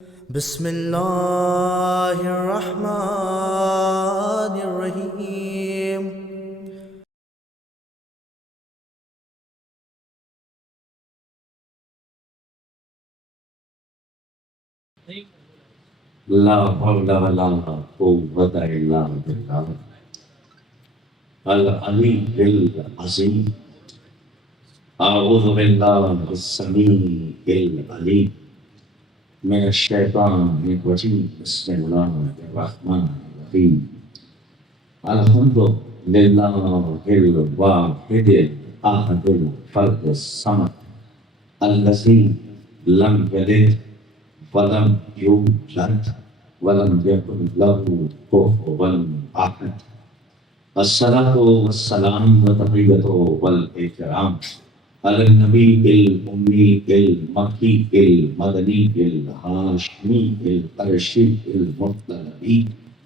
بسم اللہ الرحمن الرحیم۔ لا حول ولا قوة إلا بالله العلي العظيم. أعوذ بالله السميع العليم من الشيطان الرجيم. بسم الله الرحمن الرحيم. الحمد لله الواحد الأحد الفرد الصمد الذي لم يلد ولم يولد ولم يكن له كفوا أحد. الصلاة والسلام والتحية والإكرام على النبي الأمي المكي المدني الهاشمي القرشي المطلبي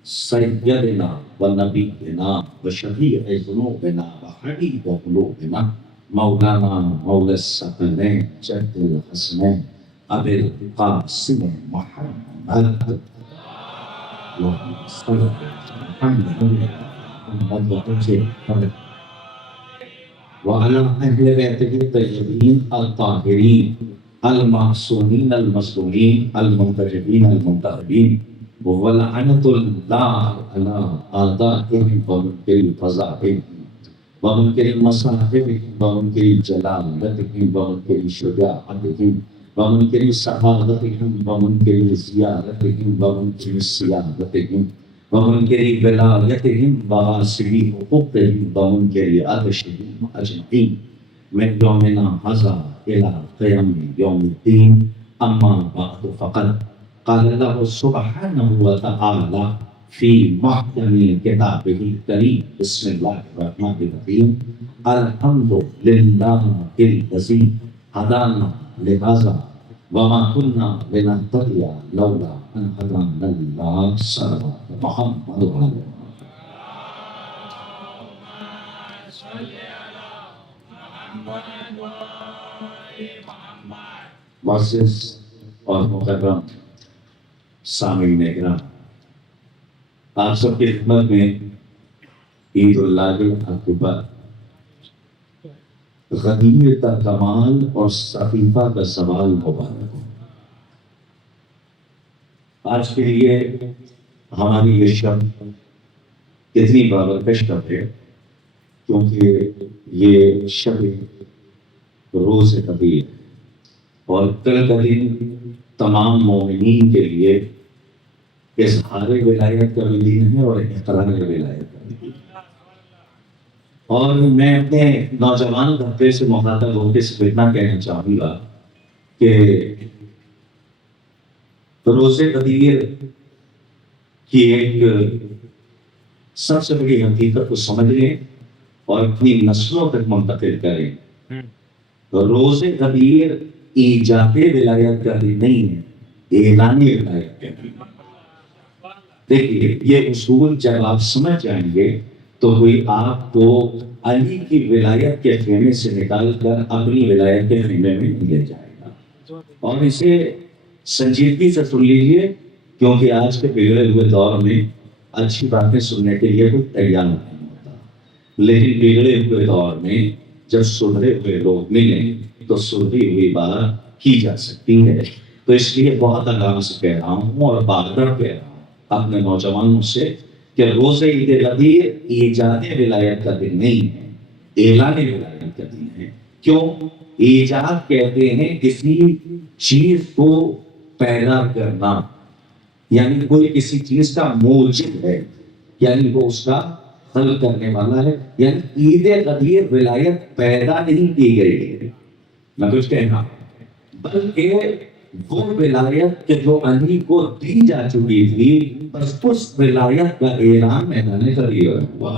سيدنا ونبينا وشفيع ذنوبنا وحبيب قلوبنا مولانا مولى الثقلين جد الحسنين أبي القاسم محمد اللهم صل على محمد وعلى أهل بيته الطيبين الطاهرين المعصومين المظلومين المنتجبين المنتخبين ولعنة الله على أعدائهم ومنكر فظائعهم ومنكر مصائبهم ومنكر جلالتهم ومنكر شجاعتهم ومنكر سعادتهم ومنكر زيارتهم ومنكر سيادتهم ومنكر ولايتهم وغاصب حقوقهم ومنكر عرشهم أجمعين من يومنا هذا إلى قيام يوم الدين. أما بعد فقد قال الله سبحانه وتعالى في محكم كتابه الكريم. بسم الله الرحمن الرحيم. الحمد لله الذي هدانا لهذا وما كنا لنهتدي لولا أن هدانا الله. صلى الله محمد عليه معزز اور محترم سامعین کرام، آپ سب کی خدمت میں عید العید اکبر غدیر کا کمال اور صفیفہ کا سوال مبارک ہو. آج کے لیے ہماری یہ شب کتنی بابرکش شب ہے، کیونکہ یہ شب روز قدیر ہے اور کل کا دن تمام مومنین کے لیے اظہار ولایت کا بھی دن ہے اور اقرار ولایت کا بھی دن ہے. اور میں اپنے نوجوان طبقے سے مخاطب ہو کے صرف اتنا کہنا چاہوں گا کہ روز قدیر کی ایک سب سے بڑی حقیقت کو سمجھ لیں اور اپنی نسلوں تک منتقل کریں. روز قدیر ایجاد ولایت کا دن نہیں ہے، اعلان ولایت کا دن. دیکھیے یہ اصول جب آپ سمجھ جائیں گے تو کوئی آپ کو علی کی ولایت کے خیمے سے نکال کر اپنی ولایت کے خیمے میں لے جائے گا. اور اسے سنجیدگی سے سن لیجیے، کیونکہ آج کے بگڑے ہوئے دور میں اچھی باتیں سننے کے لیے کوئی تیار نہیں ہوتا، لیکن بگڑے ہوئے دور میں جب سدھرے ہوئے لوگ ملیں تو سدھری ہوئی بات کی جا سکتی ہے. تو اس لیے بہت آرام سے کہہ رہا ہوں اور بار بار کہہ رہا ہوں اپنے نوجوانوں سے کہ روز عید قدیر ایجاد ولایت کا دن نہیں ہے، اعلان ولایت کا دن ہے. کیوں؟ ایجاد کہتے ہیں کسی چیز کو پیدا کرنا، یعنی کوئی کسی چیز کا موجد ہے، یعنی وہ اس کا حل کرنے والا ہے. یعنی عید قدیر ولایت پیدا نہیں کی گئی ہے، میں کچھ کہنا، بلکہ وہ ولایت کہ جو علی کو دی جا چکی تھی، بس اس ولایت کا اعلان میدان قدیر ہوا.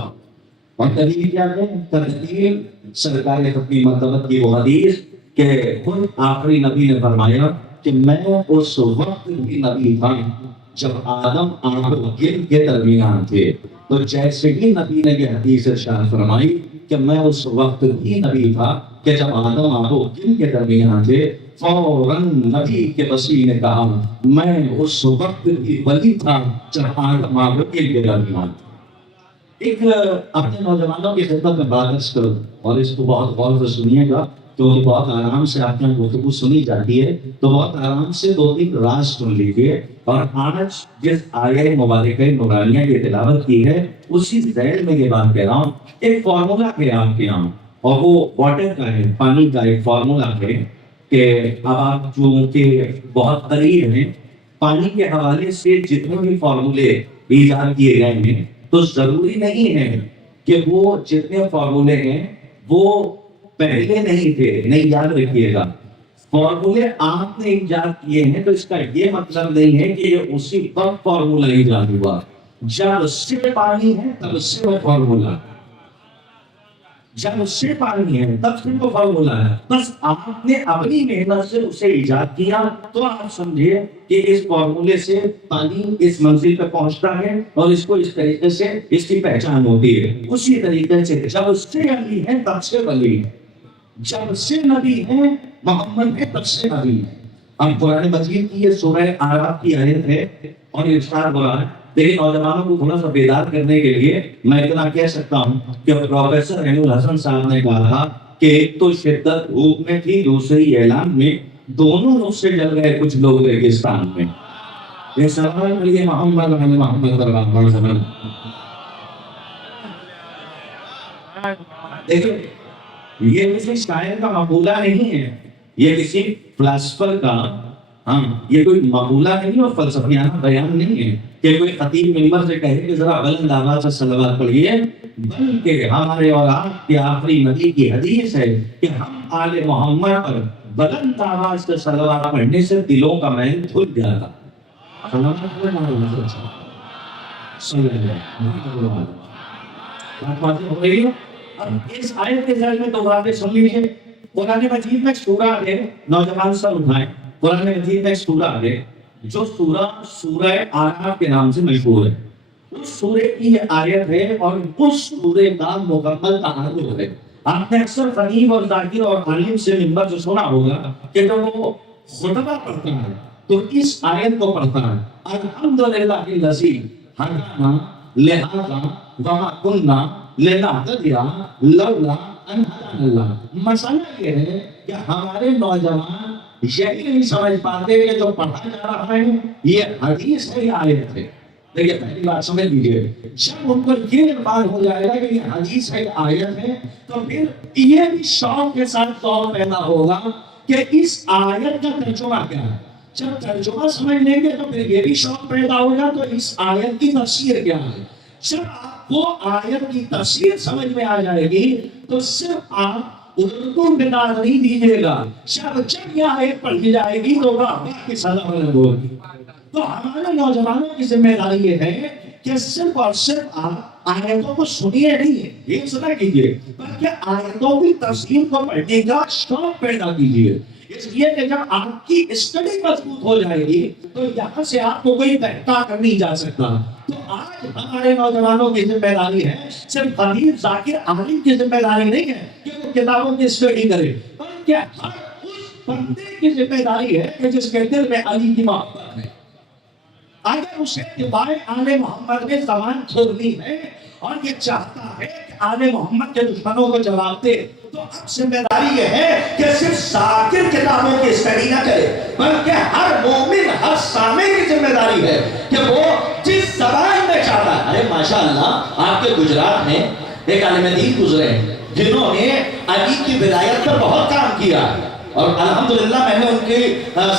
اور دلیل کیا ہے؟ دلیل سرکار ختمی مرتبت کی وہ حدیث کہ خود آخری نبی نے فرمایا کہ میں اس وقت بھی نبی تھا جب آدم آب و گل کے درمیان تھے. تو جیسے ہی نبی نے یہ حدیث ارشاد فرمائی کہ میں اس وقت بھی نبی تھا کہ جب آدم آب و گل کے درمیان تھے، فوراً نبی کے وسیع نے کہا میں اس وقت کی ولی تھا جب آدم ابراہیم کے درمیان. ایک اپنے نوجوانوں کی خدمت میں بات عرض کروں اور اس کو بہت غور سے سنیے گا کیونکہ بہت آرام سے آپ کی گفتگو سنی جاتی ہے تو بہت آرام سے 2-3 راز سن لیجیے. اور آج جس آیہ مبارکہ نورانیہ کی تلاوت کی ہے اسی ذیل میں یہ بات کہہ رہا ہوں. ایک فارمولا ہے آپ کے یہاں اور وہ واٹر کا ہے, پانی کا ایک فارمولا ہے کہ اب آپ چونکہ بہت قریب ہیں پانی کے حوالے سے جتنے بھی فارمولے ایجاد کیے گئے ہیں تو ضروری نہیں ہے کہ وہ جتنے فارمولے ہیں وہ پہلے نہیں تھے. نہیں, یاد رکھیے گا فارمولے آپ نے ایجاد کیے ہیں تو اس کا یہ مطلب نہیں ہے کہ یہ اسی وقت فارمولا ایجاد ہوا. جب سے پانی ہے تب سے وہ فارمولا, جب سے پانی ہے تب سے وہ فارمولا ہے. بس آپ نے اپنی محنت سے اسے ایجاد کیا تو آپ سمجھے کہ اس فارمولے سے پانی اس منزل پہ پہنچتا ہے اور اس کو اس طریقے سے اس کی پہچان ہوتی ہے. اسی طریقے سے جب سے علی ہے تب سے ولی, جب سے نبی ہے محمد ہے تب سے نبی. اب قرآن مجید کی یہ سورہ اعراف کی آیت ہے اور ارشاد ہو رہا ہے. لیکن نوجوانوں کو تھوڑا سا بیدار کرنے کے لیے میں اتنا کہہ سکتا ہوں کہ پروفیسر رحیم الحسن صاحب نے کہا تھا کہ ایک تو شدت دھوپ میں تھی, دوسری اعلان میں, دونوں رخ سے جل گئے کچھ لوگ ریگستان میں. یہ سوال علی محمد محمد صلی اللہ علیہ وسلم. دیکھیں یہ کسی شاعر کا مقولہ نہیں ہے, یہ کسی فلسفر کا, ہاں یہ کوئی مقولہ نہیں اور فلسفیانہ بیان نہیں ہے کہ کوئی خطیب منبر سے کہے کہ ذرا بلند آواز سے صلوات پڑھیے, بلکہ ہمارے اور آپ کے آخری نبی کی حدیث ہے کہ ہم آل محمد پر بلند آواز سے صلوات پڑھنے سے دلوں کا میل دھل جاتا. اس آیت کے ذیل میں دو باتیں سن لیجیے. قرآن مجید میں سورہ ہے, نوجوان سر اٹھائیں, قرآن مجید میں سورہ ہے جو سورہ اعراف کے نام سے مشہور ہے. اس سورے کی یہ آیت ہے اور اس سورے کا مکمل تعارف ہے. آپ نے اکثر خطیب اور ذاکر اور عالم سے منبر سے سنا ہوگا کہ جب وہ خطبہ پڑھتا ہے تو اس آیت کو پڑھتا ہے, الحمدللہ الذی ہدانا لہذا وما کنا لنہتدی لولا ان ہدانا اللہ. مسئلہ یہ ہے کہ ہمارے نوجوان یہی نہیں سمجھ پاتے کہ جو پڑھا جا رہا ہے یہ حدیث ہے یا آیت ہے. دیکھیے پہلی بات سمجھ لیجیے, جب ان کو یہ بات ہو جائے گا کہ یہ حدیث ہے آیت ہے تو پھر یہ بھی شوق کے ساتھ طور پیدا ہوگا کہ اس آیت کا ترجمہ کیا ہے. جب ترجمہ سمجھ لیں گے تو پھر یہ بھی شوق پیدا ہوگا تو اس آیت کی تفسیر کیا ہے. جب آپ کو آیت کی تفسیر سمجھ میں آ جائے گی تو صرف آپ اردو میں داد نہیں دیجیے گا, جب یہ آیت پڑھی جائے گی تو واہ کی سزا بلند ہوگی. تو ہمارے نوجوانوں کی ذمہ داری یہ ہے کہ صرف اور صرف آپ آیتوں کو سنیے نہیں, یہ سنا کیجیے, بلکہ آیتوں کی تفسیر کو پڑھنے کا شوق پیدا کیجیے. اس لیے کہ جب آپ کی اسٹڈی مضبوط ہو جائے گی تو یہاں سے آپ کو کوئی بہتا کر نہیں جا سکتا. تو آج ہمارے نوجوانوں کی ذمہ داری ہے, صرف خطیب ذاکر عالم کی ذمہ داری نہیں ہے کہ وہ کتابوں کی اسٹڈی کرے, بلکہ ہر اس بندے کی ذمہ داری ہے کہ جس کے دل میں علی کی محبت ہے. اگر اسے اتباع آل محمد میں زبان کھولنی ہے اور یہ چاہتا ہے کہ آل محمد کے دشمنوں کو جواب دے تو اب ذمہ داری یہ ہے کہ صرف ذاکر کتابوں کی اسٹڈی نہ کرے, بلکہ ہر مومن ہر سامع کی ذمہ داری ہے کہ وہ جس زبان میں چاہتا ہے. ارے ماشاءاللہ آپ کے گجرات میں ایک عالم دین گزرے ہیں جنہوں نے علی کی ولایت پر بہت کام کیا اور الحمدللہ میں نے ان کی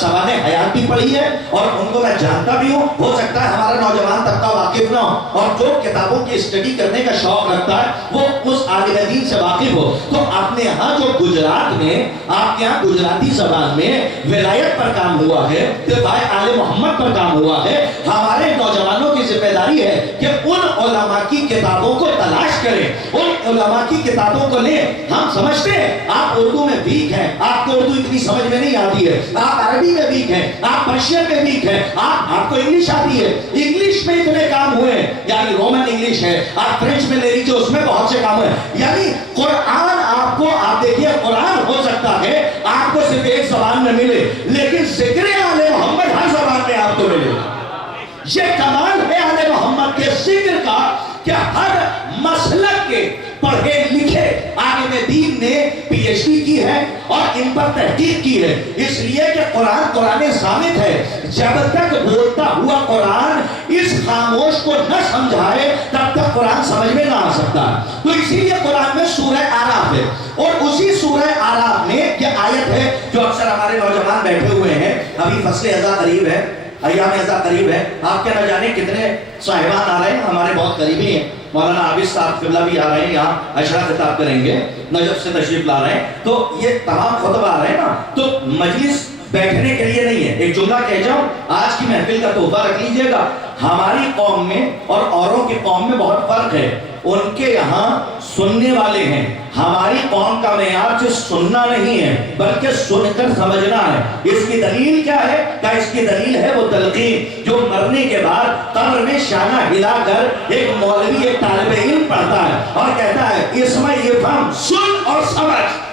سوانح حیات بھی پڑھی ہے اور ان کو میں جانتا بھی ہوں. ہو سکتا ہے ہمارا نوجوان طبقہ واقف نہ ہو اور جو کتابوں کی اسٹڈی کرنے کا شوق رکھتا ہے وہ اس عالم دین سے واقف ہو. تو آپ نے یہاں جو گجرات میں آپ کے یہاں گجراتی زبان میں ولایت پر کام ہوا ہے, اتباع آل محمد پر کام ہوا ہے, ہمارے نوجوانوں کی ذمہ داری ہے کہ ان علماء کی کتابوں کو تلاش کریں, ان علماء کی کتابوں کو لیں. ہم سمجھتے ہیں آپ اردو میں ویک ہیں, آپ کو اردو اتنی سمجھ میں نہیں آتی ہے, آپ عربی میں ویک ہیں, آپ پرشین میں ویک ہیں, آپ کو انگلش آتی ہے, انگلش میں اتنے کام ہوئے ہیں, یعنی رومن انگلش ہے, آپ فرینچ میں لے لیجیے اس میں بہت سے کام ہوئے, یعنی قرآن آپ کو, آپ دیکھیے قرآن ہو سکتا ہے آپ کو صرف ایک زبان میں ملے، لیکن ذکر آل محمد ہر زبان میں آپ کو ملے گا۔ یہ کمال ہے آل محمد کے ذکر کا کہ ہر مسلک کے پڑھے لکھے عالم دین نے پی ایچ ڈی کی ہے اور ان پر تحقیق کی ہے، اس لیے کہ قرآن ثابت ہے، جب تک بولتا ہوا قرآن اس خاموش کو نہ سمجھائے تب تک قرآن سمجھ میں نہ آ سکتا۔ تو اسی لیے قرآن میں سورہ آراف ہے، اور اسی سورہ آراف میں یہ آیت ہے جو اکثر ہمارے نوجوان بیٹھے ہوئے ہیں، ابھی فصل اذا قریب ہے، ایام اذا قریب ہے، آپ کے نہ جانے کتنے صاحبان آ رہے ہیں، ہمارے بہت قریبی ہیں، مولانا عابد صاحب قبلہ بھی آ رہے ہیں، یہاں عشرہ خطاب کریں گے، نجف سے تشریف لا رہے ہیں، تو یہ تمام خطبہ آ رہے ہیں نا، تو مجلس بیٹھنے کے لیے نہیں ہے۔ ایک جملہ کہہ جاؤں، آج کی محفل کا تحفہ رکھ لیجئے گا، ہماری قوم میں اور اوروں کی قوم میں بہت فرق ہے، ان کے یہاں سننے والے ہیں، ہماری قوم کا معیار صرف سننا نہیں ہے بلکہ سن کر سمجھنا ہے۔ اس کی دلیل کیا ہے؟ کہ اس کی دلیل ہے وہ تلقین جو مرنے کے بعد قبر میں شانہ ہلا کر ایک مولوی ایک طالب علم پڑھتا ہے اور کہتا ہے اس میں یہ فہم سن اور سمجھ۔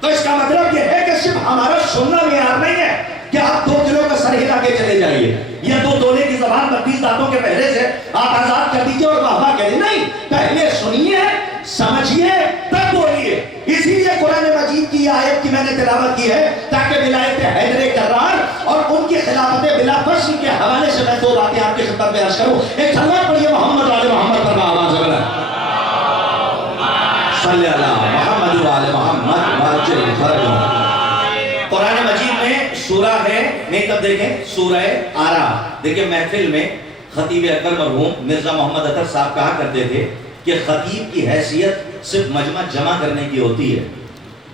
تو اس کا مطلب یہ ہے کہ صرف ہمارا سننا معیار نہیں ہے کہ آپ 2 کلو کا سر ہلا کے چلے جائیے یا 2 تولے کی زبان 32 دانتوں کے پہلے سے آپ آزاد کر دیجئے اور واہ واہ کہہ دیں، نہیں، پہلے سنیے سمجھیے تب بولیے۔ اسی لیے قرآن مجید کی آیت کی میں نے تلاوت کی ہے تاکہ ولایت حیدر کرار اور ان کی خلافت بلا فصل کے حوالے سے میں 2 باتیں آپ کی خدمت میں عرض کروں۔ ایک صلوات پڑھیے محمد آل محمد پر آواز بلند صلی اللہ محمد آل محمد واجل فرد۔ قرآن مجید میں سورہ ہے، میں کب دیکھیں سورہ آراف، دیکھیں محفل میں خطیب اکبر مرحوم مرزا محمد اطہر صاحب کہا کرتے تھے کہ خطیب کی حیثیت صرف مجمع جمع کرنے کی ہوتی ہے،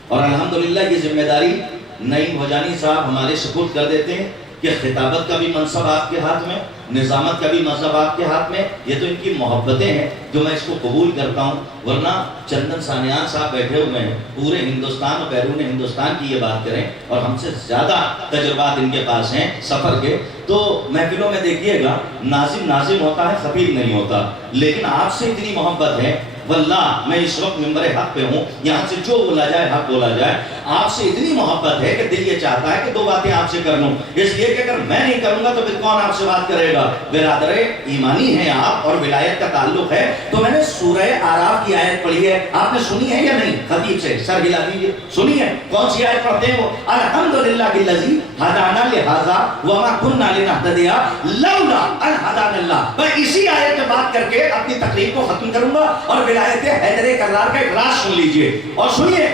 اور الحمدللہ یہ ذمہ داری نعیم بھوجانی صاحب ہمارے سپرد کر دیتے ہیں کہ خطابت کا بھی منصب آپ کے ہاتھ میں، نظامت کا بھی منصب آپ کے ہاتھ میں۔ یہ تو ان کی محبتیں ہیں جو میں اس کو قبول کرتا ہوں، ورنہ چندن سانیان صاحب بیٹھے ہوئے ہیں پورے ہندوستان اور بیرون ہندوستان کی یہ بات کریں، اور ہم سے زیادہ تجربات ان کے پاس ہیں سفر کے۔ تو محفلوں میں دیکھیے گا ناظم ہوتا ہے، خطیب نہیں ہوتا، لیکن آپ سے اتنی محبت ہے، واللہ میں اس وقت منبر حق پہ ہوں، یہاں سے جو بولا جائے حق بولا جائے، آپ سے اتنی محبت ہے کہ دل یہ چاہتا ہے کہ 2 باتیں آپ سے کر لوں، اس لیے کہ اگر میں نہیں کروں گا تو پھر کون آپ سے بات کرے گا؟ برادر ایمانی ہیں آپ اور ولایت کا تعلق ہے۔ تو میں نے سورہ آراف کی آیت پڑھی ہے، آپ نے سنی ہے یا نہیں؟ خطیب سے سر ہلا دیجیے، سنی ہے؟ کون سی آیت پڑھتے ہیں وہ؟ الحمدللہ الذی ہدانا لہذا وما كنا لنهتدی لولا ان ہدانا اللہ۔ میں اسی آیت پہ بات کر کے اپنی تقریر کو ختم کروں گا، اور ولایت حیدر کرار کا ایک راز سن لیجئے اور سنیے۔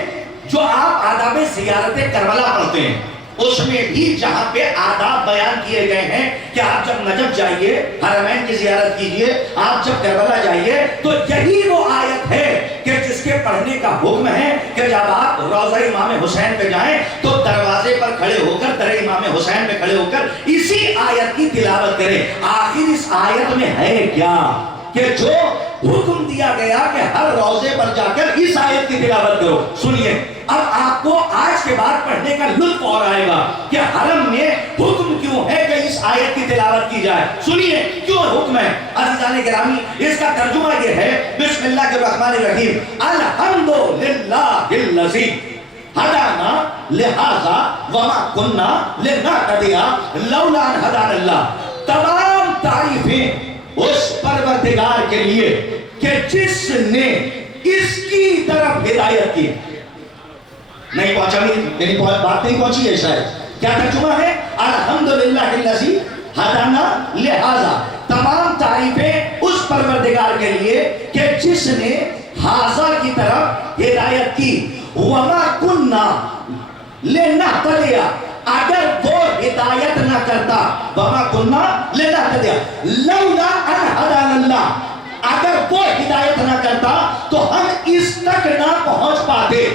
جو آپ آداب زیارت کربلا پڑھتے ہیں اس میں بھی جہاں پہ آداب بیان کیے گئے ہیں کہ آپ جب نجف جائیے حرمین کی زیارت کیجئے، آپ جب کربلا جائیے، تو یہی وہ آیت ہے کہ جس کے پڑھنے کا حکم ہے کہ جب آپ روضہ امام حسین پہ جائیں تو دروازے پر کھڑے ہو کر، در امام حسین پہ کھڑے ہو کر اسی آیت کی تلاوت کریں۔ آخر اس آیت میں ہے کیا کہ جو حکم دیا گیا کہ ہر روضے پر جا کر اس آیت کی تلاوت کرو۔ سنیے، اب آپ کو آج کے بعد پڑھنے کا لطف اور آئے گا کہ حرم میں حکم کیوں ہے کہ اس آیت کی تلاوت کی جائے۔ سنیے کیوں حکم ہے عزیزان گرامی، اس کا ترجمہ یہ ہے، بسم اللہ الرحمن الرحیم، الحمدللہ الذی ہدانا لہذا وما كنا لنهتدی لولا ان ہدانا اللہ۔ تمام تعریفیں اس پروردگار کے لیے کہ جس نے اس کی طرف ہدایت کی۔ نہیں پہنچا، میری بات نہیں پہنچی ہے شاید۔ کیا ترجمہ ہے؟ الحمدللہ الذی ہدانا لہذا، تمام تعریفیں اس پروردگار کے لیے کہ جس نے ہذا کی طرف ہدایت کی، وما كنا لنهتدی، اگر وہ ہدایت نہ کرتا، وما كنا لنهتدی لولا ان ہدانا اللہ، اگر وہ ہدایت نہ کرتا تو ہم اس تک نہ پہنچ پاتے۔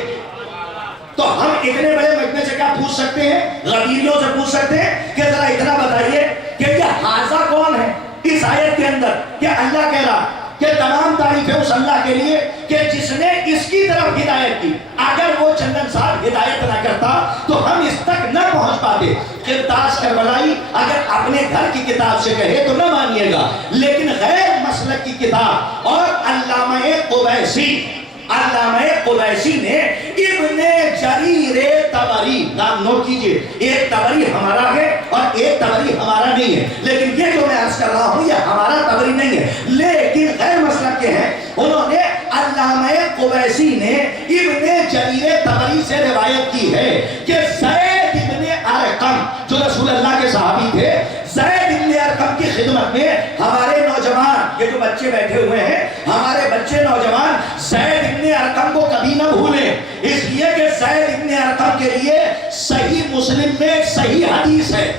تو ہم اتنے بڑے مجمع سے کیا پوچھ سکتے ہیں؟ غدیریوں سے پوچھ سکتے ہیں کہ ذرا اتنا بتائیے کہ یہ ہذا کون ہے اس آیت کے اندر؟ کہ اللہ کہہ رہا کہ تمام تعریفیں اس اللہ کے لیے کہ جس نے اس کی طرف ہدایت کی، اگر وہ چندن صاحب ہدایت نہ کرتا تو ہم اس تک نہ پہنچ پاتے۔ قرطاس کربلائی اگر اپنے گھر کی کتاب سے کہے تو نہ مانیے گا، لیکن غیر مسلک کی کتاب اور علامہ قبیسی علامہ قریشی نے ابن جریر طبری، نام نوٹ کیجئے، ایک طبری ہمارا ہے اور ایک طبری ہمارا نہیں ہے، لیکن یہ جو میں عرض کر رہا ہوں یہ ہمارا طبری نہیں ہے، لیکن غیر مسلک کے ہیں، انہوں نے علامہ قریشی نے ابن جریر طبری سے روایت کی ہے کہ زید ابن ارقم جو رسول اللہ کے صحابی تھے، زید ابن ارقم کی خدمت میں ہمارے نوجوان، یہ جو بچے بیٹھے ہوئے ہیں ہمارے بچے نوجوان زید ابن ارقم کو کبھی نہ بھولیں، اس لیے کہ زید ابن ارقم کے لیے صحیح مسلم میں ایک صحیح حدیث ہے،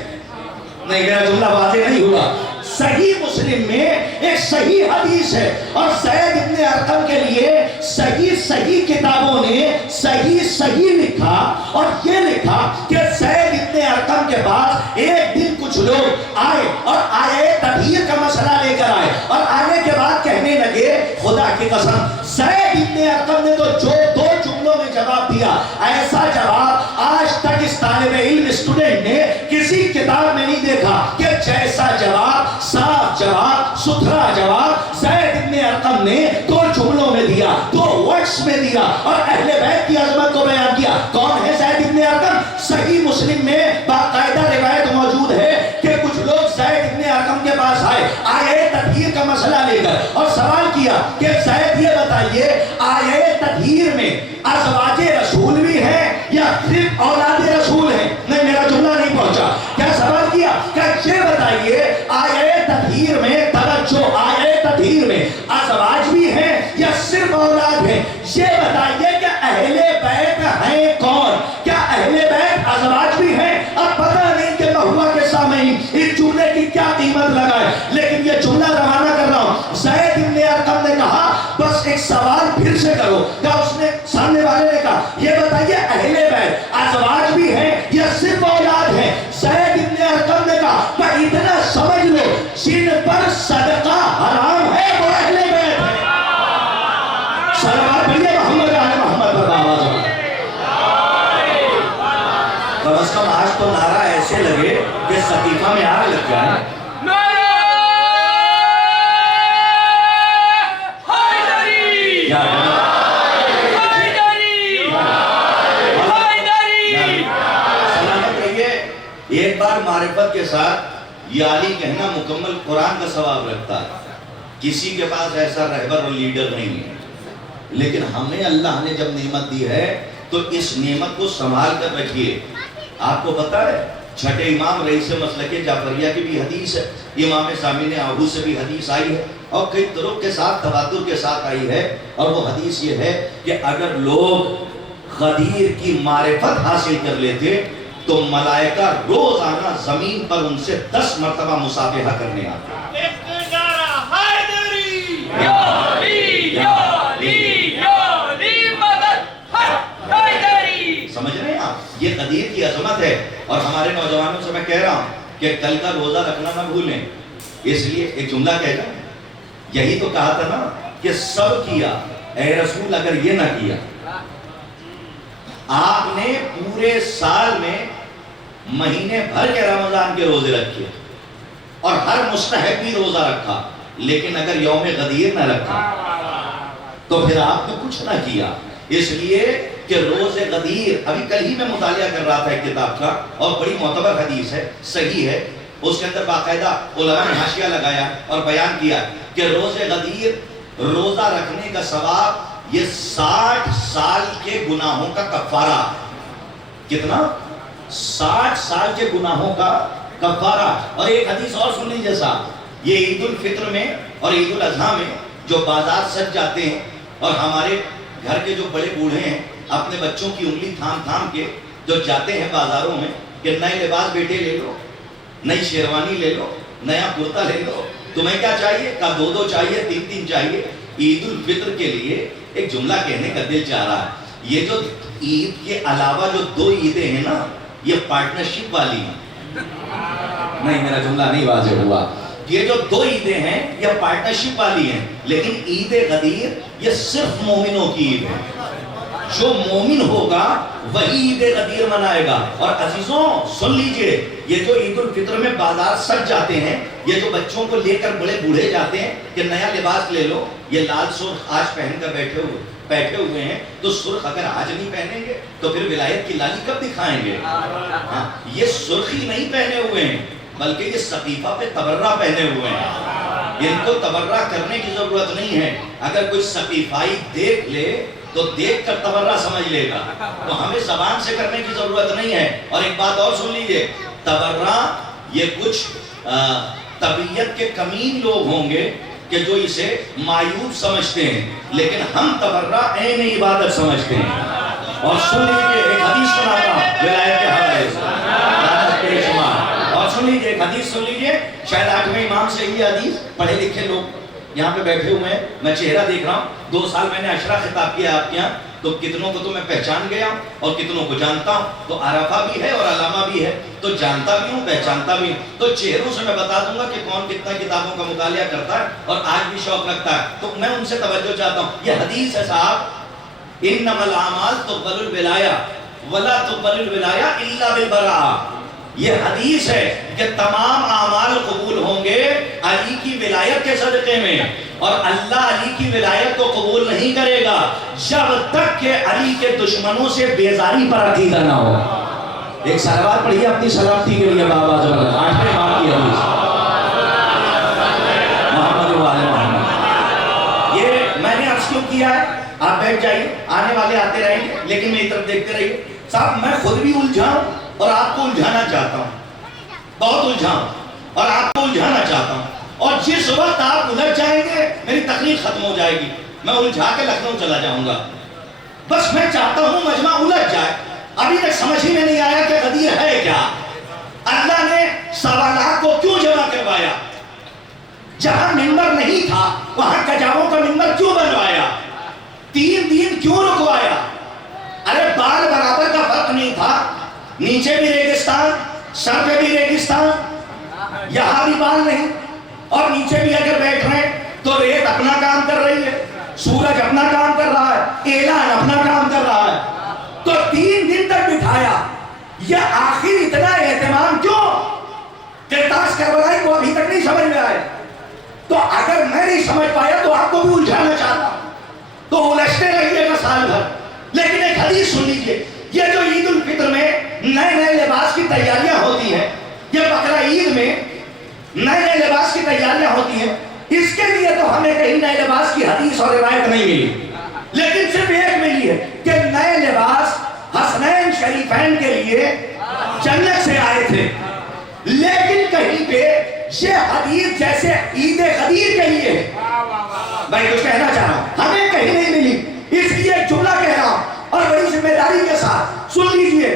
نہیں میرا جملہ واضح نہیں ہوا، صحیح مسلم میں ایک صحیح حدیث ہے، اور زید ابن ارقم کے لیے صحیح کتابوں نے صحیح لکھا، اور یہ لکھا کہ زید ابن ارقم کے پاس ایک دن کچھ لوگ آئے اور آیے تطہیر کا مسئلہ لے کر آئے، اور آنے کے بعد کہنے لگے خدا کی قسم زید ابن ارقم نے تو جو 2 جملوں میں جواب دیا، ایسا جواب آج تک اس طالب علم اسٹوڈنٹ نے کسی کتاب میں نہیں دیکھا کہ جیسا جواب، صاف جواب، ستھرا جواب زید ابن ارقم نے 2 جملوں میں دیا، 2 ورڈز میں دیا، اور اہل بیت کی عظمت کو بیان کیا۔ کون ہے زید ابن ارقم؟ صحیح مسلم میں باقاعدہ روایت موجود ہے کہ کچھ لوگ زید ابن ارقم کے پاس آئے تطہیر کا مسئلہ لے کر، اور سوال کیا کہ زید یہ بتائیے آیے تطہیر میں ازواج رسول بھی ہیں یا صرف اولاد رسول ہیں؟ نہیں میرا جملہ نہیں پہنچا، کیا سوال کیا کہ یہ بتائیے آیے تطہیر میں، توجہ، آیے تطہیر میں ازواج بھی ہیں یا صرف اولاد ہیں؟ یہ بتائیے کہ اہل بیت ہیں کون؟ کیا اہل بیت ازواج بھی ہیں؟ اب پتہ نہیں کہ مہوا کے سامنے اس جملے کی کیا قیمت لگائے، لیکن یہ جملہ روانہ کر رہا ہوں۔ زید ابن ارقم نے کہا بس ایک سوال پھر سے کرو، کیا اس نے سامنے والے نے کہا یہ بتائیے اہل بیت ازواج بھی ہیں یا صرف اولاد ہیں؟ زید ابن ارقم نے کہا کہ اتنا سمجھ لو جن پر صدقہ حرام ہے وہ اہل بیت ہے۔ صلوات پڑھیے محمد آل محمد پر آواز ہو۔ کم از کم آج تو نعرہ ایسے لگے کہ صحیفہ میں آگ لگ جائے۔ ایک بار معرفت کے ساتھ یعنی کہنا مکمل قرآن کا ثواب رکھتا ہے، کسی کے پاس ایسا رہبر اور لیڈر نہیں ہے، لیکن ہمیں اللہ نے جب نعمت دی ہے تو اس نعمت کو سنبھال کر رکھیے۔ آپ کو پتا ہے چھٹے امام رئیس مسلک جعفریہ کی بھی حدیث ہے، امام سامع آہو سے بھی حدیث آئی ہے، اور کئی طرق کے ساتھ تواتر کے ساتھ آئی ہے، اور وہ حدیث یہ ہے کہ اگر لوگ غدیر کی معرفت حاصل کر لیتے تو ملائکہ روزانہ زمین پر ان سے 10 مرتبہ مصافحہ کرنے آتے۔ سمجھ رہے ہیں آپ؟ یہ غدیر کی عظمت ہے، اور ہمارے نوجوانوں سے میں کہہ رہا ہوں کہ کل کا روزہ رکھنا نہ بھولیں۔ اس لیے ایک جملہ کہہ جائیں، یہی تو کہا تھا نا کہ سب کیا اے رسول اگر یہ نہ کیا۔ آپ نے پورے سال میں مہینے بھر کے رمضان کے روزے رکھے اور ہر مستحب بھی روزہ رکھا، لیکن اگر یوم غدیر نہ رکھا تو پھر آپ نے کچھ نہ کیا۔ اس لیے کہ روز غدیر، ابھی کل ہی میں مطالعہ کر رہا تھا ایک کتاب کا، اور بڑی معتبر حدیث ہے، صحیح ہے، اس کے اندر باقاعدہ علماء نے حاشیہ لگایا اور بیان کیا کہ روز غدیر روزہ رکھنے کا ثواب یہ 60 سال کے گناہوں کا کفارہ۔ کتنا؟ 60 سال کے گناہوں کا کفارہ۔ اور ایک حدیث اور سن لیجیے صاحب، یہ عید الفطر میں اور عید الاضحیٰ میں جو بازار سج جاتے ہیں، اور ہمارے گھر کے جو بڑے بوڑھے ہیں اپنے بچوں کی انگلی تھام تھام کے جو جاتے ہیں بازاروں میں کہ نئے لباس بیٹے لے لو، نئی شیروانی لے لو، نیا کرتا لے لو، تمہیں کیا چاہیے؟ کا 2 چاہیے، 3 چاہیے۔ عید الفطر کے لیے ایک جملہ کہنے کا دل چاہ رہا ہے، یہ جو عید کے علاوہ جو 2 عیدیں ہیں نا، یہ پارٹنرشپ والی ہیں۔ نہیں میرا جملہ نہیں واضح ہوا، یہ جو 2 عیدیں ہیں یہ پارٹنرشپ والی ہیں، لیکن عید غدیر یہ صرف مومنوں کی عید ہے۔ جو مومن ہوگا وہی عید غدیر منائے گا۔ اور عزیزوں سن لیجئے، یہ جو عید الفطر میں بازار سج جاتے ہیں، یہ جو بچوں کو لے کر بڑے بوڑھے جاتے ہیں کہ نیا لباس لے لو، یہ لال سرخ آج پہن کر بیٹھے ہوئے بیٹھے ہوئے ہیں تو سرخ اگر آج نہیں پہنیں گے تو پھر ولایت کی لالی کب دکھائیں گے؟ ہاں یہ سرخی نہیں پہنے ہوئے ہیں بلکہ یہ صقیفہ پہ تبرہ پہنے ہوئے ہیں. ان کو تبرہ کرنے کی ضرورت نہیں ہے. اگر کوئی صقیفائی دیکھ لے تو دیکھ کر تبرہ سمجھ لے گا, تو ہمیں زبان سے کرنے کی ضرورت نہیں ہے. اور ایک بات اور سن لیجئے, تبرہ یہ کچھ طبیعت کے کمین لوگ ہوں گے کہ جو اسے معیوب سمجھتے ہیں, لیکن ہم تبرہ عین عبادت سمجھتے ہیں. اور سن لیجئے ایک حدیث سناتا ہوں ولایت کے حوالے سے, اور سن لیجئے ایک حدیث سن لیجئے, شاید 8ویں امام سے یہ حدیث پڑھے لکھے لوگ یہاں پہ بیٹھے ہوئے ہیں, میں چہرہ دیکھ رہا ہوں. 2 سال میں نے عشرہ خطاب کیا آپ کے یہاں, تو کتنوں کو تو میں پہچان گیا اور کتنوں کو جانتا ہوں. تو عرفہ بھی ہے اور علامہ بھی ہے, تو جانتا بھی ہوں پہچانتا بھی ہوں. تو چہروں سے میں بتا دوں گا کہ کون کتنا کتابوں کا مطالعہ کرتا ہے اور آج بھی شوق رکھتا ہے. تو میں ان سے توجہ چاہتا ہوں. یہ حدیث ہے صاحب, انما الاعمال تقبل الولایہ ولا تقبل الولایہ الا بالبراءہ. یہ حدیث ہے کہ تمام اعمال قبول ہوں گے علی کی ولایت کے صدقے میں, اور اللہ علی کی ولایت کو قبول نہیں کرے گا جب تک کہ علی کے دشمنوں سے بیزاری پر عقیدہ نہ ہو. ایک صلوات پڑھیے اپنی سلامتی کے لیے بابا جبل 8ویں امام کی حدیث محمد و آل محمد. یہ میں نے عرض کیوں کیا ہے, آپ بیٹھ جائیے, آنے والے آتے رہیں گے لیکن میری طرف دیکھتے رہیے. صاحب میں خود بھی الجھاؤں اور آپ کو الجھانا چاہتا ہوں, بہت الجھاؤں اور آپ کو الجھانا چاہتا ہوں. اور جس وقت آپ الجھ جائیں گے میری تقریر ختم ہو جائے گی, میں الجھا کے لکھنؤ چلا جاؤں گا. بس میں چاہتا ہوں مجمع الجھ جائے. ابھی تک سمجھ ہی میں نہیں آیا کہ غدیر ہے کیا. اللہ نے سوالات کو کیوں جمع کروایا؟ جہاں منبر نہیں تھا وہاں کجاووں کا منبر کیوں بنوایا؟ 3 دن کیوں رکوایا؟ ارے بال برابر کا فرق نہیں تھا, نیچے بھی ریگستان, سر پہ بھی ریگستان, یہاں بھی بال نہیں, اور نیچے بھی اگر بیٹھ رہے ہیں تو ریت اپنا کام کر رہی ہے, سورج اپنا کام کر رہا ہے, اعلان اپنا کام کر رہا ہے. تو 3 دن تک بٹھایا. یہ آخر اتنا اہتمام کیوں کہ تاش کربلائی کو ابھی تک نہیں سمجھ میں آئے؟ تو اگر میں نہیں سمجھ پایا تو آپ کو بھی الجھانا چاہتا ہوں, تو الجھتے رہیے گا سال بھر. لیکن ایک حدیث سن لیجیے, یہ جو عید الفطر میں نئے نئے لباس کی تیاریاں ہوتی ہیں, یہ بقرہ عید میں نئے نئے لباس کی تیاریاں ہوتی ہیں, اس کے لیے تو ہمیں کہیں نئے لباس کی حدیث اور روایت نہیں ملی, لیکن صرف ایک ملی ہے کہ نئے لباس حسنین شریفین کے لیے جنت سے آئے تھے. لیکن کہیں پہ یہ حدیث جیسے عید غدیر کے لیے ہے. میں کچھ کہنا چاہ رہا ہوں, ہمیں کہیں نہیں ملی, اس لیے ایک جملہ کہہ رہا ہوں اور بڑی ذمہ داری کے ساتھ سن لیجئے.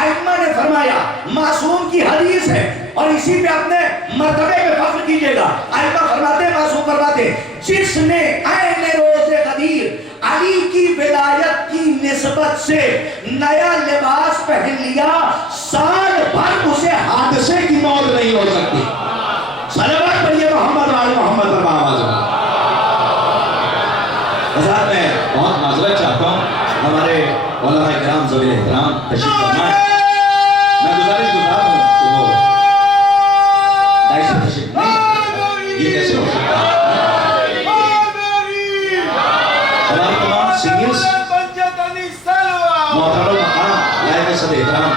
ائمہ نے فرمایا معصوم کی حدیث ہے اور اسی پہ اپنے مرتبے پہ فخر کیجئے گا. ائمہ فرماتے ہیں, معصوم فرماتے ہیں, جس نے عین روز غدیر علی کی ولایت کی نسبت سے نیا لباس پہن لیا, سال بھر اسے حادثے کی موت نہیں ہو سکتی. صلوات پڑھیے محمد و آل محمد پر آواز. حضرات میں بہت معذرت چاہتا ہوں, ہمارے علماء کرام ذوی احترام تشریف فرمائیں. میں گزارش گزار ہوں کہ وہ دائشہ تشریف نہیں, یہ کیسے ہو سکتا ہے؟ ہمارے تمام سینئرز محترم مقام لائق صد احترام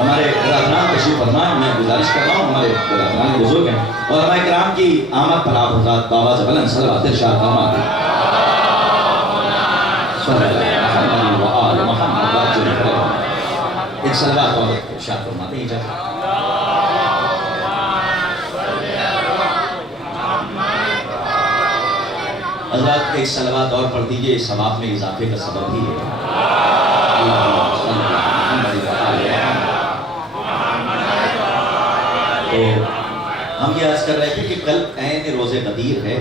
ہمارے برادران تشریف فرمائیں. میں گزارش کر رہا ہوں, ہمارے برادران بزرگ ہیں اور علماء کرام کی آمد پر آپ حضرات بآواز بلند صلوات ارشاد فرمائیں. ایک صلوات اور ارشاد فرماتے ہیں. حضرات ایک صلوات اور پڑھ دیجئے, اس ثواب میں اضافے کا سبب بھی ہے. تو ہم یہ عرض کر رہے تھے کہ کل عین روز غدیر ہے,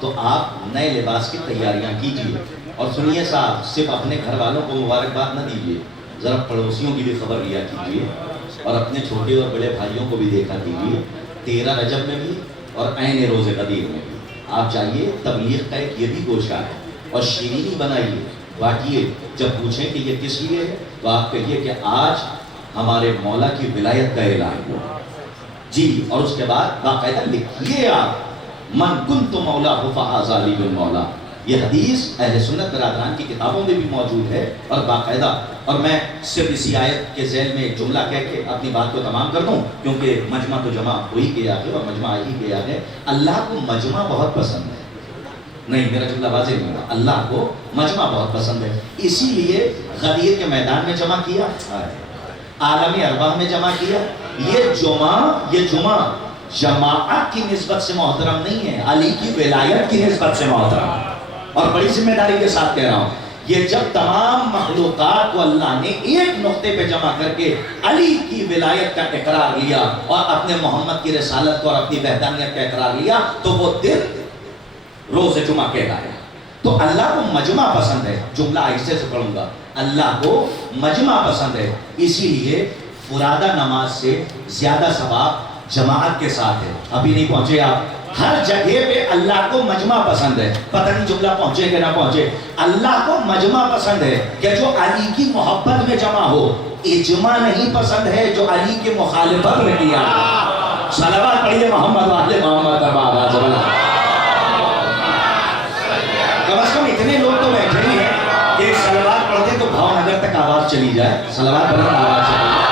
تو آپ نئے لباس کی تیاریاں کیجئے. اور سنیے صاحب, صرف اپنے گھر والوں کو مبارکباد نہ دیجئے, ذرا پڑوسیوں کی بھی خبر لیا کیجئے اور اپنے چھوٹے اور بڑے بھائیوں کو بھی دیکھا کیجئے. 13 رجب میں بھی اور عین روز غدیر میں بھی آپ جائیے. تبلیغ کا ایک یہ بھی گوشہ ہے, اور شیرینی بنائیے, بانٹیے. جب پوچھیں کہ یہ کس لیے ہے تو آپ کہیے کہ آج ہمارے مولا کی ولایت کا اعلان ہوا جی. اور اس کے بعد باقاعدہ لکھیے آپ, من کنت مولا فہذا علی بن مولا, یہ حدیث اہل سنت برادران کی کتابوں میں بھی موجود ہے اور باقاعدہ. اور میں صرف اسی آیت کے ذیل میں ایک جملہ کہہ کے اپنی بات کو تمام کر دوں کیونکہ مجمع تو جمع ہو ہی گیا ہے اور مجمع ہی گیا ہے. اللہ کو مجمع بہت پسند ہے. نہیں میرا جملہ واضح نہیں ہوا. اللہ کو مجمع بہت پسند ہے اسی لیے غدیر کے میدان میں جمع کیا, عالم ارواح میں جمع کیا. یہ جمعہ جماعت کی نسبت سے محترم نہیں ہے, علی کی ولایت کی نسبت سے محترم ہے. اور بڑی ذمہ داری کے ساتھ کہہ رہا ہوں, یہ جب تمام مخلوقات کو اللہ نے ایک نقطے پہ جمع کر کے علی کی ولایت کا اقرار لیا اور اپنے محمد کی رسالت کو اور اپنی وحدانیت کا اقرار لیا تو وہ دن روز جمعہ کہلایا. تو اللہ کو مجمع پسند ہے. جملہ آہستہ سے پڑھوں گا. اللہ کو مجمع پسند ہے اسی لیے فرادہ نماز سے زیادہ ثواب جماعت کے ساتھ ہے. ابھی نہیں پہنچے آپ. ہر جگہ پہ اللہ کو مجمع پسند ہے. پتہ نہیں جملہ پہنچے کہ نہ پہنچے. اللہ کو مجمع پسند ہے کہ جو علی کی محبت میں جمع ہو. اجماع نہیں پسند ہے جو علی کی مخالفت میں کیا. صلوات پڑھیے محمد والے محمد آواز والا. کم از کم اتنے لوگ تو بیٹھے ہی ہیں کہ ایک صلوات پڑھتے تو بھاؤ نگر تک آواز چلی جائے. صلوات پڑھنے آواز چلی جائے.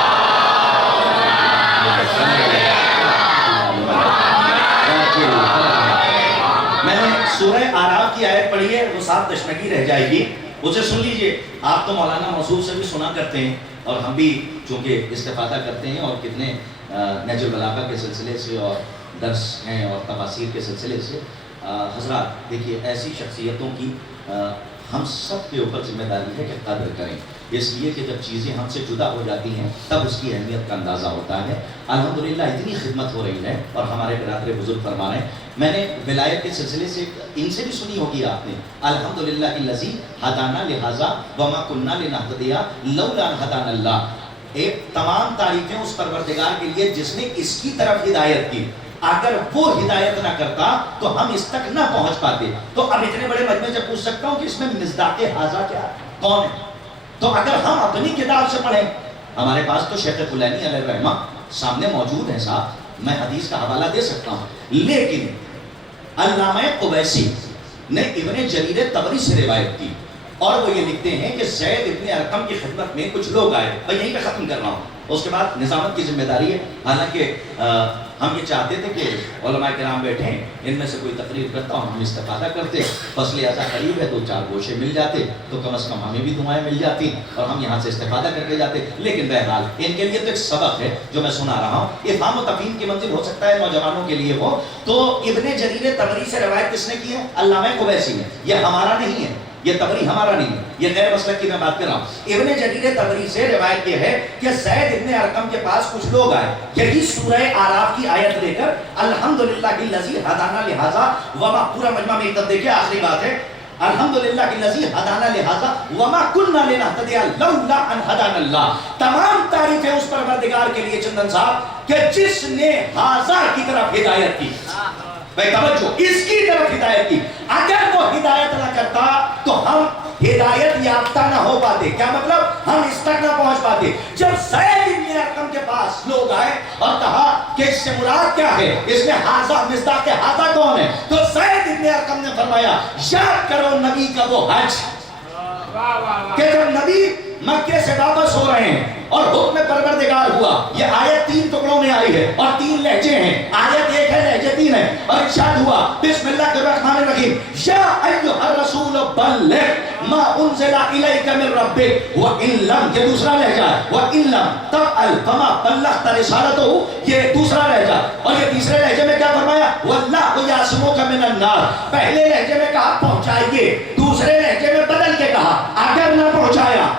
میں نے سورہ آراف کی آیت پڑھی ہے, وہ ساتھ تشنگی رہ جائے گی, اسے سن لیجئے. آپ تو مولانا موصوف سے بھی سنا کرتے ہیں اور ہم بھی چونکہ استفادہ کرتے ہیں اور کتنے نہج البلاغہ کے سلسلے سے اور درس ہیں اور تفاسیر کے سلسلے سے. حضرات دیکھیے ایسی شخصیتوں کی ہم سب کے اوپر ذمہ داری ہے کہ قدر کریں, اس لیے کہ جب چیزیں ہم سے جدا ہو جاتی ہیں تب اس کی اہمیت کا اندازہ ہوتا ہے. الحمدللہ اتنی خدمت ہو رہی ہے اور ہمارے برادر بزرگ فرما رہے ہیں. میں نے ولایت کے سلسلے سے ان سے بھی سنی ہوگی آپ نے, الحمدللہ الذی ہدانا لہذا وما کننا لنہتدی لولا ان ہدانا اللہ. ایک تمام تعریفیں اس پروردگار کے لیے جس نے اس کی طرف ہدایت کی. اگر وہ ہدایت نہ کرتا تو ہم اس تک نہ پہنچ پاتے. تو اب اتنے بڑے مجمع سے پوچھ سکتا ہوں کہ اس میں مصداق حاضہ کیا ہے, کون ہے؟ تو اگر ہم اپنی کتاب سے پڑھیں, ہمارے پاس تو شیخ کلینی علیہ الرحمہ سامنے موجود ہیں صاحب, میں حدیث کا حوالہ دے سکتا ہوں. لیکن علامہ قبیسی نے ابن جریر طبری سے روایت کی اور وہ یہ لکھتے ہیں کہ زید ابن ارقم کی خدمت میں کچھ لوگ آئے. میں یہیں پہ ختم کر رہا ہوں, اس کے بعد نظامت کی ذمہ داری ہے. حالانکہ ہم یہ چاہتے تھے کہ علماء کرام بیٹھے ہیں, ان میں سے کوئی تقریر کرتا ہوں, ہم استفادہ کرتے, فصل اعزا قریب ہے, 2-4 گوشے مل جاتے تو کم از کم ہمیں بھی دعائیں مل جاتی اور ہم یہاں سے استفادہ کر کے جاتے. لیکن بہرحال ان کے لیے تو ایک سبق ہے جو میں سنا رہا ہوں. افہام و تفہیم کی منزل ہو سکتا ہے نوجوانوں کے لیے وہ. تو ابن جریر طبری سے روایت کس نے کی ہے؟ علامہ قبیسی نے. یہ ہمارا نہیں ہے, یہ طبری ہمارا نہیں ہے, یہ غیر مسلک کی میں بات کر رہا ہوں. ابن جریر طبری سے روایت یہ ہے کہ زید ابن ارقم کے پاس کچھ لوگ آئے, یہی سورہ آراف کی آیت لے کر الحمدللہ الذی ہدانا لہذا وما, پورا مجمع میں تب دیکھیں آخری بات ہے, الحمدللہ الذی ہدانا لہذا وما کننا لنہتدی لولا ان ہدانا اللہ. تمام تعریفیں اس پروردگار کے لیے چندن صاحب کہ جس نے حاضہ کی طرف ہدایت کی. بھائی توجہ, اس کی طرف ہدایت کی. اگر وہ ہدایت نہ کرتا تو ہم ہدایت یافتہ نہ ہو پاتے. کیا مطلب؟ ہم اس تک نہ پہنچ پاتے. جب زید ابن ارقم کے پاس لوگ آئے اور کہا کہ اس سے مراد کیا ہے, اس میں حاضہ مصداق حاضہ کون ہے, تو زید ابن ارقم نے فرمایا یاد کرو نبی کا وہ حج کہ جب نبی مکے سے واپس ہو رہے ہیں اور حکم پروردگار ہوا. یہ آیت 3 ٹکڑوں میں آئی ہے اور 3 لہجے ہیں. آیت 1 ہے, لہجے 3 ہے. اور ارشاد ہوا بسم اللہ الرحمن الرحیم یا ایھا الرسول بلغ ما انزل الیک من ربک وان لم, یہ دوسرا لہجہ ہے, وان لم تفعل فما بلغت رسالتہ, یہ دوسرا لہجہ. اور یہ تیسرے لہجے میں کیا فرمایا, واللہ یعصمک من النار. پہلے لہجے میں کہا پہنچائیے, دوسرے لہجے میں بدل کے کہا اگر نہ پہنچایا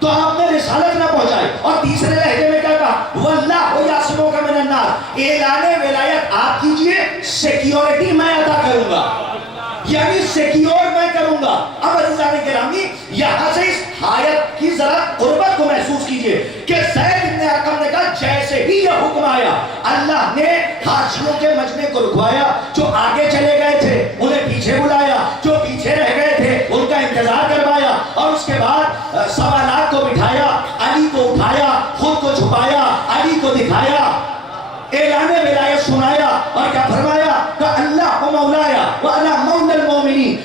تو آپ نے رسالت نہ پہنچائی. اور تیسرے لہجے میں کیا کہا, واللہ یعصمک من النار. اعلان ولایت آپ کیجئے, سیکیورٹی میں عطا کروں گا, یعنی سیکیور میں کروں گا. اب عزیزان گرامی یہاں سے اس آیت کی ذرا قربت کو محسوس کیجئے کہ زید ابن ارقم نے کہا جیسے ہی یہ حکم آیا اللہ نے حاجیوں کے مجمع کو رکوایا. جو آگے چلے گئے تھے انہیں پیچھے بلایا, جو پیچھے رہ گئے تھے ان کا انتظار کروایا, اور اس کے بعد سوالات کو بٹھایا, علی کو اٹھایا, خود کو چھپایا, علی کو دکھایا, اعلان ولایت سنایا. اور کیا فرمایا کہ اللہ مولایا وانا مولا المؤمنین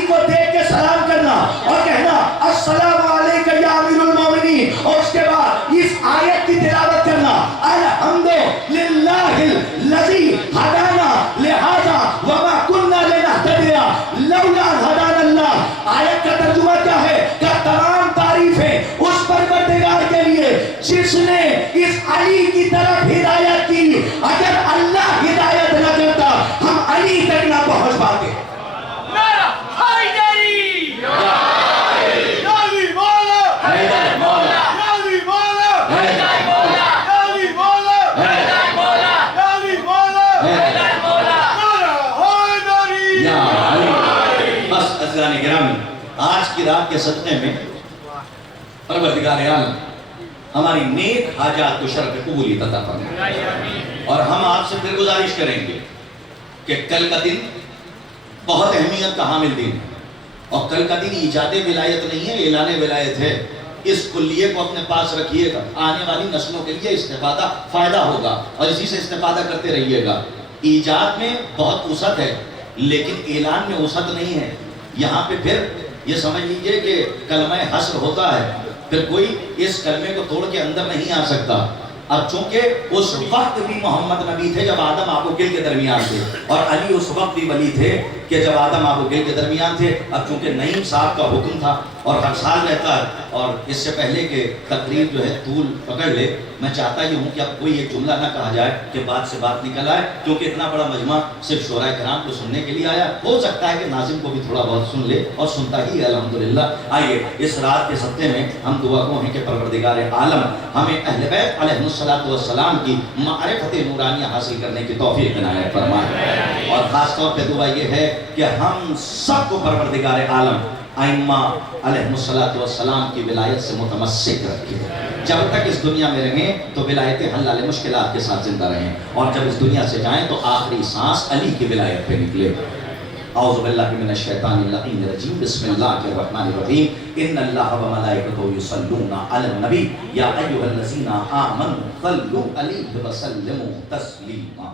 علی کو دیکھ کے سلام کرنا اور کہنا السلام علیکم یا امیر المومنین، اور اس کے بعد اس آیت کی تلاوت کرنا الحمد للہ الذی ہدانا لہذا وما کننا لنہتدی لولا ان ہدانا اللہ۔ آیت کا ترجمہ کیا ہے کہ تمام تعریفیں اس پروردگار کے لیے جس نے اس علی کی طرف ہدایت کی۔ اگر اللہ ہدایت نہ کرتا ہم علی تک نہ پہنچ پاتے۔ بس عزیزان گرامی، آج کی رات کے صدقے میں پروردگار عالم ہماری نیک حاجات کو شرف قبولیت عطا فرمائے۔ اور ہم آپ سے پھر گزارش کریں گے کہ کل کا دن بہت اہمیت کا حامل دن ہے، اور کل کا دن ایجاد ولایت نہیں ہے، اعلان ولایت ہے۔ اس کلیے کو اپنے پاس رکھیے گا، آنے والی نسلوں کے لیے استفادہ فائدہ ہوگا اور اسی سے استفادہ کرتے رہیے گا۔ ایجاد میں بہت وسعت ہے لیکن اعلان میں وسعت نہیں ہے۔ یہاں پہ پھر یہ سمجھ لیجئے کہ کلمہ حصر ہوتا ہے، پھر کوئی اس کلمے کو توڑ کے اندر نہیں آ سکتا۔ اب چونکہ اس وقت بھی محمد نبی تھے جب آدم آب و گل کے درمیان تھے، اور علی اس وقت بھی ولی تھے کہ جب آدم آب و گل کے درمیان تھے۔ اب چونکہ نعیم صاحب کا حکم تھا اور ہر سال رہتا ہے، اور اس سے پہلے کہ تقریر جو ہے طول پکڑ لے، میں چاہتا یہ ہوں کہ اب کوئی ایک جملہ نہ کہا جائے کہ بات سے بات نکل آئے، کیونکہ اتنا بڑا مجمع صرف شعراء کرام کو سننے کے لیے آیا۔ ہو سکتا ہے کہ ناظم کو بھی تھوڑا بہت سن لے، اور سنتا ہی ہے الحمدللہ۔ آئیے اس رات کے صدقے میں ہم دعا گو ہیں کہ پروردگار عالم ہمیں اہل بیت علیہ السلام کی معرفت نورانیہ حاصل کرنے کی توفیق عنایت فرمائے۔ اور خاص طور پہ دعا یہ ہے کہ ہم سب کو پروردگار عالم ائمہ علیہ السلام کی ولایت سے متمسک رکھے، جب تک اس دنیا میں رہیں تو ولایت حل مشکلات کے ساتھ زندہ رہیں، اور جب اس دنیا سے جائیں تو آخری سانس علی کی ولایت پہ نکلے۔ اعوذ باللہ من الشیطان اللعین الرجیم، بسم اللہ الرحمن الرحیم، ان اللہ و ملائکتہ یصلون علی النبی یا ایھا الذین آمنوا صلوا علیہ وسلموا تسلیما۔